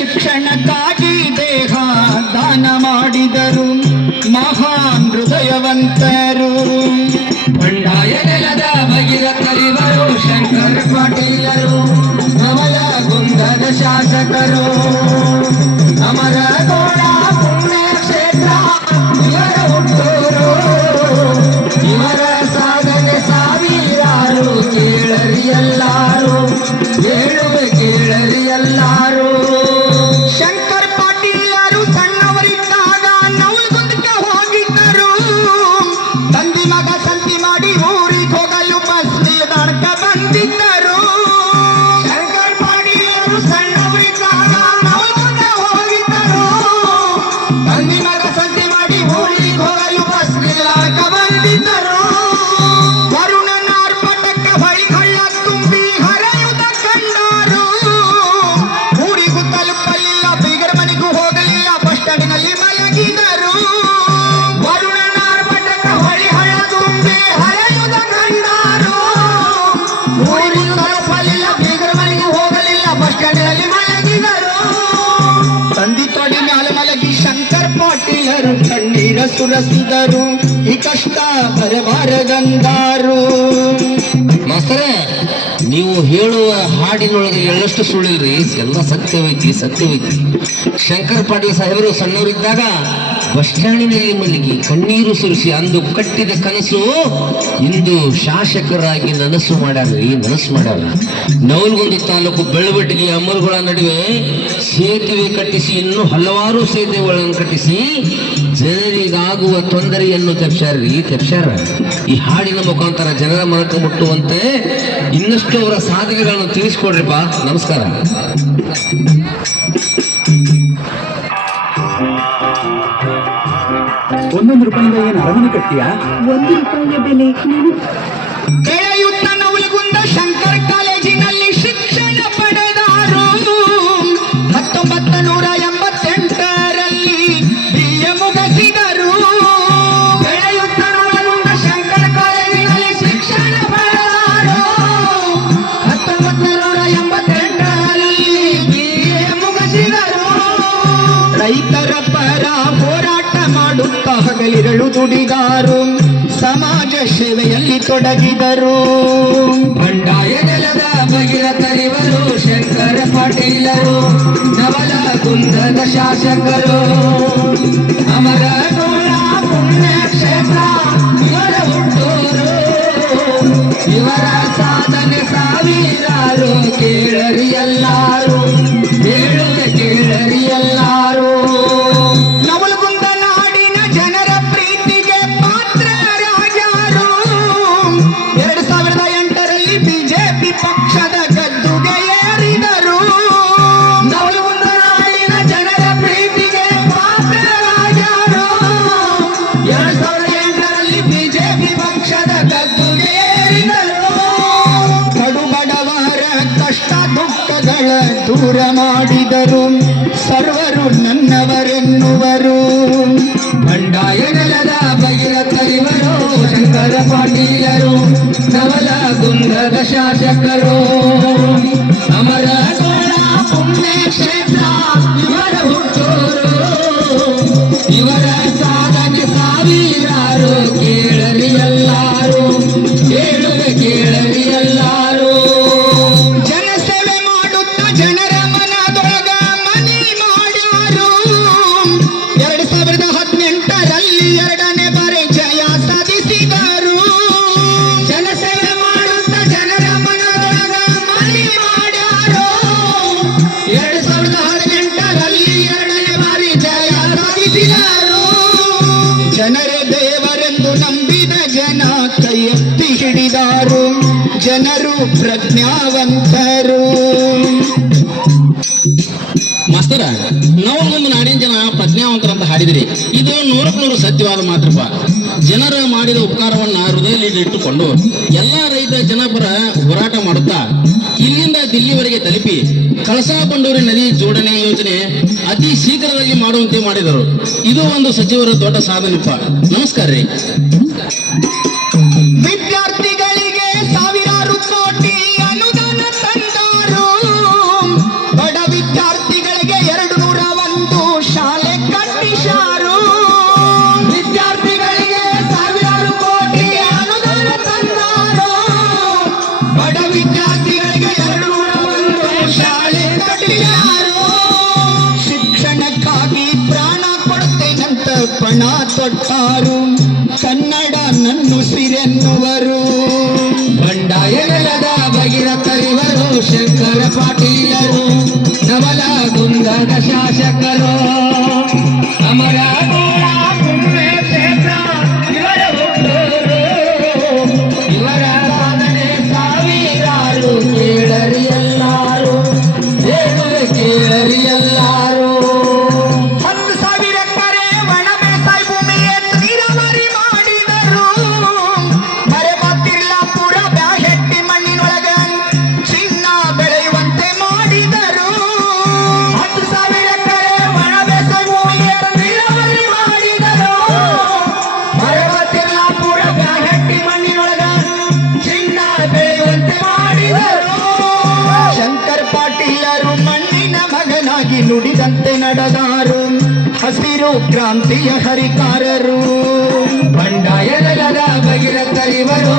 ಶಿಕ್ಷಣಕ್ಕಾಗಿ ದೇಹ ದಾನ ಮಾಡಿದರು ಮಹಾನ್ ಹೃದಯವಂತರು. ಬಂಡಾಯ ನೆಲದ ಭಗೀರಥರಿವರು ಶಂಕರ ಪಾಟೀಲರು ನವಲಗುಂದದ ಶಾಸಕರು. ಅಮರಗೋಳ ಪುಣ್ಯ ಕ್ಷೇತ್ರ ಇವರ ಹುಟ್ಟೂರು. ಇವರ ಸಾಧನೆ ಸಾವಿರಾರು ಕೇಳರಿ ಎಲ್ಲಾರು, ಹೇಳುವೆ ಕೇಳರಿ ಎಲ್ಲಾರು. ಶಂಕರ್ ಪಾಟೀಲರು ಸಣ್ಣವರಿದ್ದಾಗ ನವಲಗುಂದಕ್ಕೆ ಹೋಗಿದ್ದರು. ತಂದಿ ಮಗ ಸಂತಿ ಮಾಡಿ ಊರಿಗೆ ಹೋಗಲು ಬಸ್ ನಿಲ್ದಾಣಕ್ಕ ಬಂದಿದ್ದರು. ಶಂಕರ್ ಪಾಟೀಲರು ಸಣ್ಣವರಿದ್ದಾಗ ನವಲಗುಂದಕ್ಕೆ ಹೋಗಿದ್ದರು. ತಂದಿ ಮಗ ಸಂತಿ ಮಾಡಿ ಊರಿಗೆ ಹೋಗಲು ಬಸ್ ನಿಲ್ದಾಣಕ್ಕ ಬಂದಿದ್ದರು. ವರುಣನ ಆರ್ಭಟಕ್ಕೆ ಹೊಳಿಗಳ ತುಂಬಿ ಹರಿಯುತ್ತ ಕಂಡರು. ಊರಿಗೂ ತಲುಪಲಿಲ್ಲ, ಬೀಗರ ಮನೆಗೂ ಹೋಗಲಿಲ್ಲ, ಬಸ್ ಸ್ಟ್ಯಾಂಡಿನಲ್ಲಿ ಮಲಗಿದರು. ವರುಣನ ಆರ್ಭಟಕ್ಕೆ ಹೊಳಿಗಳ ತುಂಬಿ ಹರಿಯುತ್ತ ಕಂಡರು. ಊರಿಗೂ ತಲುಪಲಿಲ್ಲ, ಬೀಗರ ಮನೆಗೂ ಹೋಗಲಿಲ್ಲ, ಬಸ್ ಸ್ಟ್ಯಾಂಡಿನಲ್ಲಿ ಮಲಗಿದರು. ತಂದಿ ತೊಡಿ ಮ್ಯಾಲ ಮಲಗಿ ಶಂಕರ್ ಪಾಟೀಲರು ಕಣ್ಣೀರ ಸುರಸಿದರು. ಈ ಕಷ್ಟ ಬರಬಾರದಂದಾರು. ಮಾಸ್ತರೇ, ನೀವು ಹೇಳುವ ಹಾಡಿನೊಳಗೆ ಎಳ್ಳಷ್ಟು ಸುಳ್ಳಿಲ್ರಿ, ಎಲ್ಲ ಸತ್ಯವೈತಿ ಸತ್ಯವೈತಿ. ಶಂಕರ್ ಪಾಟೀಲ್ ಸಾಹೇಬರು ಸಣ್ಣವರಿದ್ದಾಗ ಬಸ್ ಸ್ಟ್ಯಾಂಡಿನಲ್ಲಿ ಮಲಗಿ ಕಣ್ಣೀರು ಸುರಿಸಿ ಅಂದು ಕಟ್ಟಿದ ಕನಸು ಇಂದು ಶಾಸಕರಾಗಿ ನನಸು ಮಾಡ್ಯಾರ್ರಿ, ನನಸು ಮಾಡ್ಯಾರ. ನವಲಗುಂದ ತಾಲೂಕು ಬೆಳವಟಿಗೆ ಅಮರುಗಳ ನಡುವೆ ಸೇತುವೆ ಕಟ್ಟಿಸಿ ಇನ್ನೂ ಹಲವಾರು ಸೇತುವೆಗಳನ್ನು ಕಟ್ಟಿಸಿ ಜನರಿಗಾಗುವ ತೊಂದರೆಯನ್ನು ತೆಪ್ಸ್ಯಾರ್ರಿ, ತೆಪ್ಸ್ಯಾರ. ಈ ಹಾಡಿನ ಮುಖಾಂತರ ಜನರ ಮನಕ್ಕೆ ಮುಟ್ಟುವಂತೆ ಇನ್ನಷ್ಟು ಅವರ ಸಾಧನೆಗಳನ್ನು ತಿಳಿಸ್ಕೊಡ್ರಿಪ್ಪ. ನಮಸ್ಕಾರ. ₹1 ಏನು ಅರಮನೆ ಕಟ್ಟಿಯಾ? ₹1 ಬೆಲೆ ಬೆಳೆಯುತ್ತ ನವಲಗುಂದ ಶಂಕರ್ ಕಾಲೇಜಿನಲ್ಲಿ ಶಿಕ್ಷಣ ಪಡೆದರು. 1988ರಲ್ಲಿ BA ಮುಗಿಸಿದರು. ಬೆಳೆಯುತ್ತ ನವಲಗುಂದ ಶಂಕರ್ ಕಾಲೇಜಿನಲ್ಲಿ ಶಿಕ್ಷಣ ಪಡೆದರು. 1988ರಲ್ಲಿ BA ಮುಗಿಸಿದರು. ರೈತರ ಪರ ಹೋರಾಟ ಮಾಡುತ್ತಾ ಹಗಲಿರಳು ದುಡಿದಾರು. ಸಮಾಜ ಸೇವೆಯಲ್ಲಿ ತೊಡಗಿದರು. ಬಂಡಾಯ ನೆಲದ ಭಗೀರಥರಿವರು ಶಂಕರ ಪಾಟೀಲರು ನವಲಗುಂದದ ಶಾಸಕರು. ಅಮರಗೋಳ ಪುಣ್ಯ ಕ್ಷೇತ್ರ ಇವರ ಹುಟ್ಟೂರು. ಇವರ ಸಾಧನೆ ಸಾವಿರಾರು ಕೇಳರಿ ಎಲ್ಲಾರು, ಹೇಳುವೆ ಕೇಳರಿ ಎಲ್ಲಾರು. ನವಲಗುಂದ ನಾಡಿನ ಜನರ ಪ್ರೀತಿಗೆ ಪಾತ್ರರಾಗ್ಯಾರು. 2008ರಲ್ಲಿ ಬಿಜೆಪಿ ಪಕ್ಷದ ಗದ್ದುಗೆ ಏರಿದರು. ನವಲಗುಂದ ನಾಡಿನ ಜನರ ಪ್ರೀತಿಗೆ ಪಾತ್ರರಾಗ್ಯಾರು. 2008ರಲ್ಲಿ ಬಿಜೆಪಿ ಪಕ್ಷದ ಗದ್ದುಗೆ ಏರಿದರು. ಕಡು ಬಡವರ ಕಷ್ಟ ದುಃಖಗಳ ದೂರ ಮಾಡಿದರು. ಸರ್ವರು ನನ್ನವರೆನ್ನುವರು. ಬಂಡಾಯ ನೆಲದ ಭಗೀರಥರಿವರು ಶಂಕರ ಪಾಟೀಲರು ನವಲಗುಂದದ ಶಾಸಕರು. ಅಮರಗೋಳ ಪುಣ್ಯ ಕ್ಷೇತ್ರ ಇವರ ಹುಟ್ಟೂರು. ಇವರ ಸಾಧನೆ ಸಾವಿರಾರು ಕೇಳರಿ ಎಲ್ಲಾರು, ಹೇಳುವೆ ಕೇಳರಿ ಎಲ್ಲಾರು. ಜನಸೇವೆ ಮಾಡುತ್ತಾ ಜನರ ಮನದೊಳಗ ಮನೆ ಮಾಡ್ಯಾರು. 2018ರಲ್ಲಿ 2ನೇ ಬಾರಿ ಜಯ ಸಾಧಿಸಿದರು. ಜನಸೇವೆ ಮಾಡುತ್ತಾ ಜನರ ಮನದೊಳಗ ಮನೆ ಮಾಡ್ಯಾರು. 2018ರಲ್ಲಿ 2ನೇ ಬಾರಿ ಜಯ ಸಾಧಿಸಿದರು. ಜನರೇ ದೇವರೆಂದು ನಂಬಿದ ಜನ ಕೈ ಎತ್ತಿ ಹಿಡಿದಾರು. ಜನರು ಪ್ರಜ್ಞಾವಂತರು. ಮಾಸ್ತರ, ನವಲಗುಂದ ನಾಡಿನ ಜನ ಪ್ರಜ್ಞಾವಂತರಂತ ಹಾಡಿದಿರಿ. ಇದು 100% ಸತ್ಯವಾದ ಮಾತ್ರಪ್ಪ. ಜನರ ಮಾಡಿದ ಉಪಕಾರವನ್ನ ಹೃದಯದಲ್ಲಿ ಇಟ್ಟುಕೊಂಡು ಎಲ್ಲಾ ರೈತ ಜನಪರ ಹೋರಾಟ ಮಾಡುತ್ತಾ ಇಲ್ಲಿಂದ ದಿಲ್ಲಿವರೆಗೆ ತಲುಪಿ ಕಳಸಾ ಬಂಡೂರಿ ನದಿ ಜೋಡಣೆ ಯೋಜನೆ ಅತಿ ಶೀಘ್ರದಲ್ಲಿ ಮಾಡುವಂತೆ ಮಾಡಿದರು. ಇದು ಒಂದು ಸಚಿವರ ದೊಡ್ಡ ಸಾಧನೆಪ್ಪ. ನಮಸ್ಕಾರ ರೀ. ವಿದ್ಯಾರ್ಥಿಗಳಿಗೆ ಸಾವಿರಾರು ಕೋಟಿ ಅನುದಾನ ತಂದರು. ಬಡ ವಿದ್ಯಾರ್ಥಿಗಳಿಗೆ ಪಣ ತೊಟ್ಟಾರು ಕನ್ನಡ ನನ್ನುಸಿರೆನ್ನುವರು. ಬಂಡಾಯ ನೆಲದ ಭಗೀರಥರಿವರು ಶಂಕರ ಪಾಟೀಲರು ನವಲ ಗುಂದದ ಶಾಸಕರು ಅಮರ ಇವರ ಹುಟ್ಟೂರು. ಇವರ ಸಾಧನೆ ಸಾವಿರಾರು ಕೇಳರಿ ಎಲ್ಲಾರು ಹೇಳುವೆ ಕೇಳರಿ ಎಲ್ಲಾರು. 10,000 ಎಕರೆ ಒಣ ಬೇಸಾಯ ಭೂಮಿಯನ್ನು ನೀರಾವರಿ ಮಾಡಿದರು. ಮರೆಮತ್ತಿರ್ಲಾಪುರ ಬ್ಯಾಹೆಟ್ಟಿ ಮಣ್ಣಿನೊಳಗ ಚಿನ್ನ ಬೆಳೆಯುವಂತೆ ಮಾಡಿದರು. 10,000 ಎಕರೆ ಒಣ ಬೇಸಾಯ ಭೂಮಿಯನ್ನು ನೀರಾವರಿ ಮಾಡಿದರು. ಮರವತ್ತಿರ್ಲಾಪುರ ಬ್ಯಾಹಟ್ಟಿ ಮಣ್ಣಿನೊಳಗ ಚಿನ್ನ ಬೆಳೆಯುವಂತೆ ಮಾಡಿದರು. ಶಂಕರ್ ಪಾಟೀಲರು ಮಣ್ಣಿನ ಮಗನಾಗಿ ನುಡಿದಂತೆ ನಡೆದಾರು. ಹಸಿರು ಕ್ರಾಂತಿಯ ಹರಿಕಾರರು. ಬಂಡಾಯ ನೆಲದ ಭಗೀರಥರಿವರು